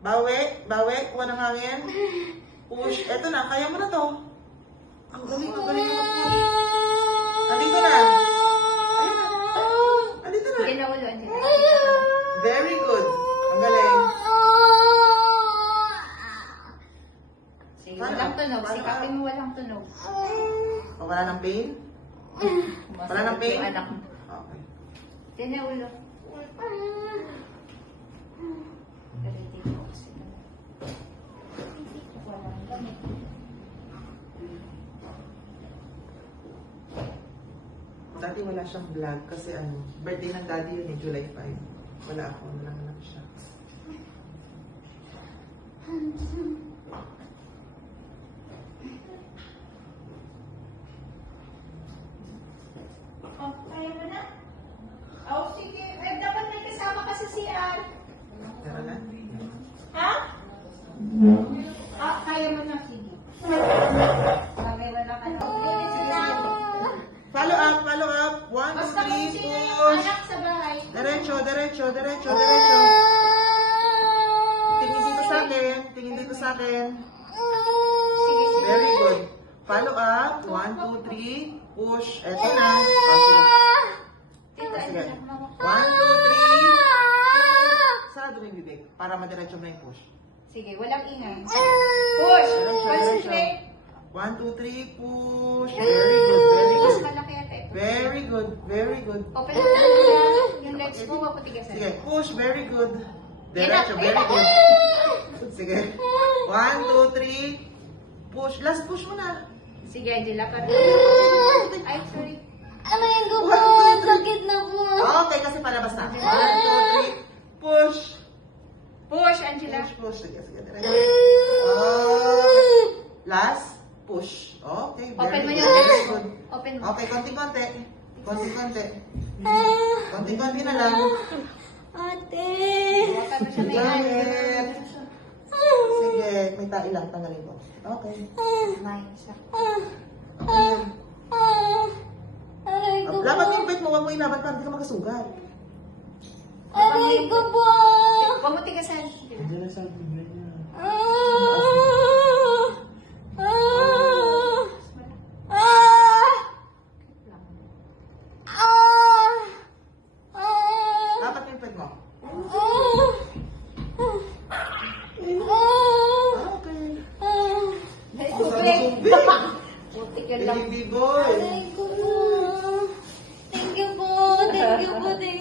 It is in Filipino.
Bawi, bawi, kuha ng hangin. Push. Eto na, kaya mo na to. Ang galing mo mag-push. Andito na. Ayun na. Andito na. Sige na ulo, Angela. Very good. Ang galing. Sige, walang tunog. Sikapin mo walang tunog. O, wala ng pain? Wala ng pain? Yung anak mo. Okay. Sige na ulo. Ganito ko kasi. Walang gamit. Dati wala siyang vlog kasi ano, birthday ng daddy yun July 5. Wala ako, nalanganak siya. Oh, kaya mo na? Oh, sige. Eh, dapat may kasama ka sa CR. Tara na. Ha? Ah, kaya mo na, sige. Kaya wala ka na. Follow up, follow up. 1, 2, Basta kung 3, sino yung push. anak sa bahay. Diretso, diretso, diretso, diretso. Tingin dito sa akin, tingin dito sa akin. Sige, sige. Very good. Follow up. 1, 2, 3, push. Eto na. Oh, sige. Tita, Sige. anak, mama. 1, 2, 3. Sarado mo yung bibig para madiretso mo na yung push. Sige, walang ingay. Push! Diretso, Concentrate. 1, 2, 3, push. Very good, very Mas good. malaki ate. Very good, very good. Open up na yung legs mo, maputigasan. Sige, push, very good. Yan Diretso, na. very good. Sige. 1, 2, 3, push. Last push mo na. Sige, Angela, para. Ay, sorry. Alayin ko po, 1, 2, 3. sakit na po. Okay, kasi palabas na. 1, 2, 3, push. Push, Angela. Push, push. Sige, sige. Diretso. Okay. Last, push. Okay, very Open mo good. yung Very legs mo. good. Open mo. Okay, konti-konti. Konti-konti. Konti-konti na lang. Ate. Huwag mo siya may Gamit. Sige, may tayo lang. Tanggalin ko. Okay. Nine, siya. Aray ko po. Laban yung bait mo. Huwag mo ilaban para hindi ka makasugat. Aray ko po. Pamutigasan. Hindi na sa bibig niya. Dapat yung bait mo. Okay. Putik yun lang. Baby boy. Aray ko po. Thank you po. Thank you po. Thank